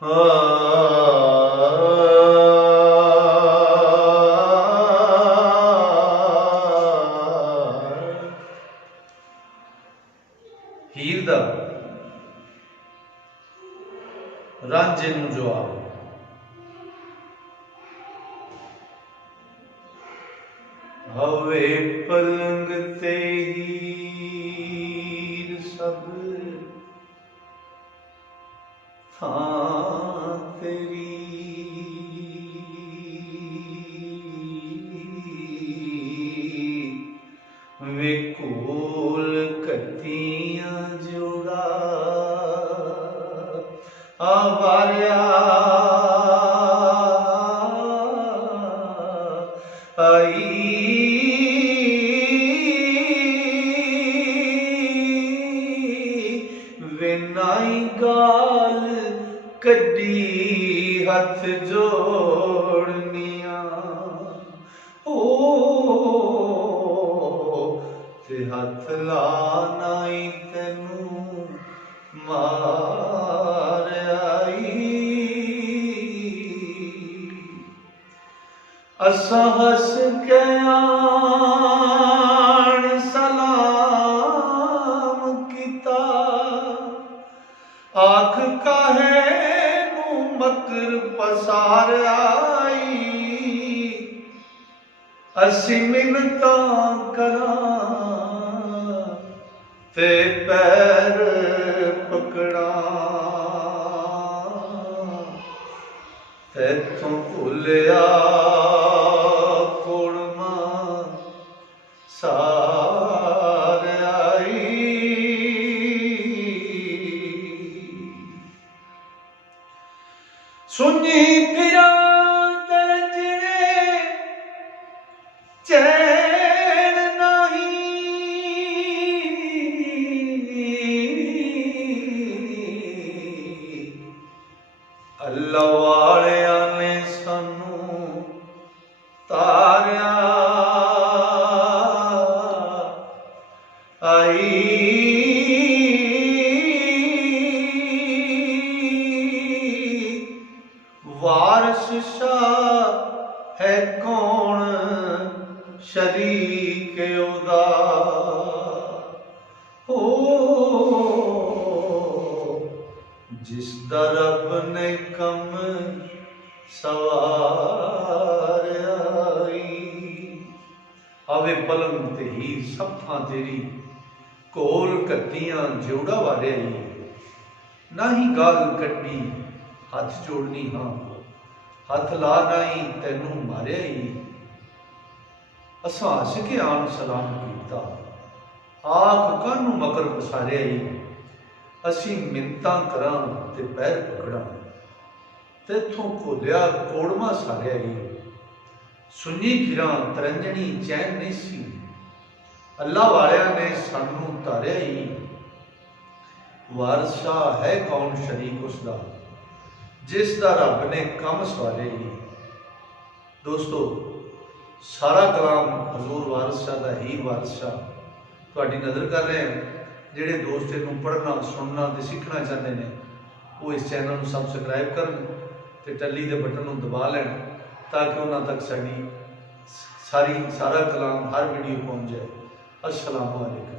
हीर दा रांझे नूं जवाब। हवे पलंग ते हीर सब थां तेरी, वे कोल कत्तियां जोड़ा आवारिया आई, वे नाई गाल कड्डी हथ जोड़निया ओ ते हथ ला नाई तेनू मार आई। असा हस के आन सलाम किता, आख काहे नू मकर पसार आई। असी मिन्नतां करां ते पैर पकड़ां, तैथों भुलिया कोड़मा सार आई। सुनी फिरां तरंजने चैन नहीं, अल्लाह वालिया ने सानू तारिया आई। वारिस शाह है कौन शरीक उदा, हो जिसदा रब ने कम सवार आई। आवे पलंग ते हीर सब थां तेरी, कोल कत्तियां जोड़ा वारे आई। नाही गाल कड्डी हथ जोड़नी हाँ, हथ ला नाई तेनू मारे ही। असां हस के आन सलाम कीता, आख कानू मकर पसारे ही। असी मिन्नतां करां ते पैर पकड़ां, तैथों खोलिया कोड़मा सारिया ही। सुनी फिरां तरंजनी चैन नहीं सी, अल्लाह वालिया ने सानू तारिया ही। वारिस शाह है कौन शरीक उसदा, जिसदा रब ने कम सवारे ही। दोस्तों, सारा कलाम हजूर वारिस शाह दा ही वारिस शाह तुहाडी नज़र कर रहे हैं। जिहड़े दोस्त इनू पढ़ना सुनना ते सीखना चाहते हैं वो इस चैनल को सबसक्राइब करन ते टल्ली दे बटन को दबा लैन, ताकि उन्हां तक सारा कलाम हर वीडियो पहुँच जाए। अस्सलामु अलैकुम।